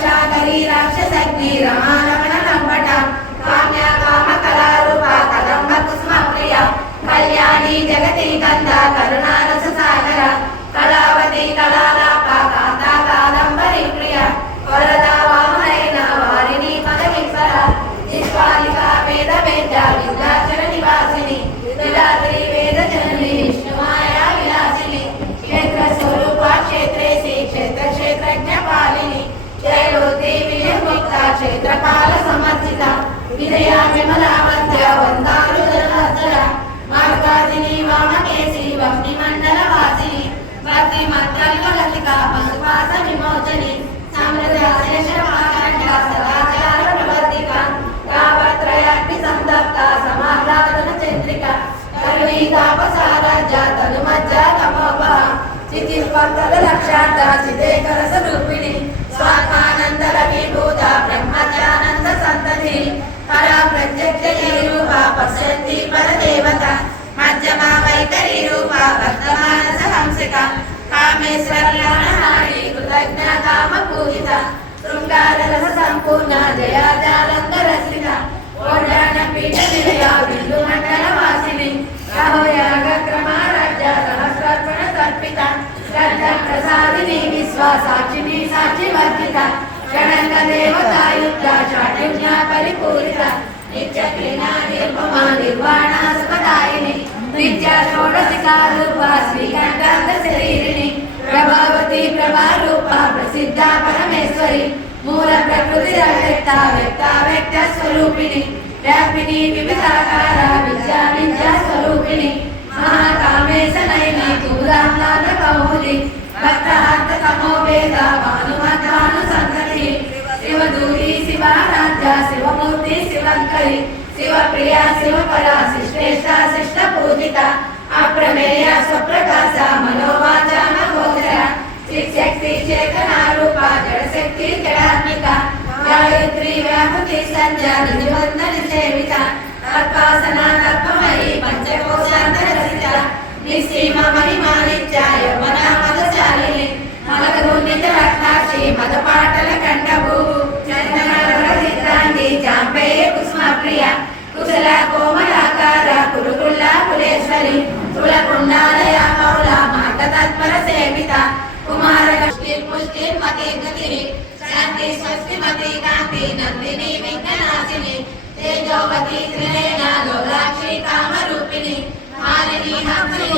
रक्षाकरी राक्षसग्नि रमा रमण लंबट काम्या काम कलारूपा कदम्ब कुसुम प्रिया कल्याणी जगति गंधा करुणा रस सागर कलावती कलालाप कांता कादंबरी प्रिया वरदा वामनयन वारिणी पदविसर निष्पालिका वेद वेद्या विद्याचर निवासिनी विलात्री वेद जननी विष्णुमाया विलासिनी क्षेत्र स्वरूपा क्षेत्रेसी क्षेत्र क्षेत्रज्ञ पालिनी जयलोती विजयमुक्ता क्षेत्रपाल समर्जिता विजया विमला मध्य वंदानु धर्मधर मार्गादिनी वामकेशी वह्नि मंडल वासिनी भक्ति मत्तल्ललिका पशुपास विमोचनी समृद्ध शेष महाकण्ठा सदाचार प्रवर्तिका तापत्रयाग्नि संतप्ता समाह्लादन चंद्रिका करुणी तापसाराज्या तनुमज्जा तमोपा चितिस्पन्दन रक्षार्था चिदेकर स्वरूपिणी स्वात्मानंद रविभूता ब्रह्मज्ञानंद संतति परा प्रत्यक्ष रूपा पश्यन्ति परदेवता मध्यमा वैखरी रूपा वर्तमानस हंसिका कामेश्वर्याणहारी कृतज्ञा कामपूजिता शृंगाररस संपूर्ण जया जालंध रसिता ओड्यान पीठ निलया बिंदु मंडल वासिनी राहो याग क्रमाराध्या सहस्रार्पण तर्पिता श्रद्धा प्रसादिनी विश्वासाक्षिणी साक्षी वर्तिता षडंग देवता युक्ता षड्युज्ञा परिपूरिता नित्य क्लीना निर्ममा निर्वाणा सुखदायिनी नित्या षोडशिका रूपा श्रीकंठांत शरीरिणी प्रभावती प्रभा रूपा प्रसिद्धा परमेश्वरी मूल प्रकृति व्यक्ता व्यक्ता व्यक्त स्वरूपिणी व्यापिनी विविधाकारा विद्या विद्या स्वरूपिणी महाकामेश नयनी दूरांतान कौमुदी भक्तार्थ तमो वेद भानुमतानु संतति शिवदूरी शिवाराध्या शिवमूर्ति शिवंकरी शिवप्रिया शिवपरा शिष्टेष्टा शिष्ट पूजिता अप्रमेय स्वप्रकाश मनोवाचा गोचरा शिवशक्ति चेतना रूपा जड़शक्ति जड़ात्मिका गायत्री व्यापृति संध्या निधिवंदन सेविता तत्पासना तत्वमयी पंचकोशांतर रसिता निस्सीमा महिमा नित्या यौवना मदशालिनी मदगुणित रत्नाक्षी मदपाटल कंठभू चंदनरचित्रांगी जांबेय कुसुम प्रिया कुशला कोमलाकार कुरुकुल्ला कुलेश्वरी तुलकुंडालया मौला माता तत्पर सेविता कुमार पुष्टिर मति गतिरी शांति स्वस्ति मति कांति नंदिनी विघ्ननाशिनी तेजोवती त्रिनयना लोलाक्षी कामरूपिणी मालिनी हंसनी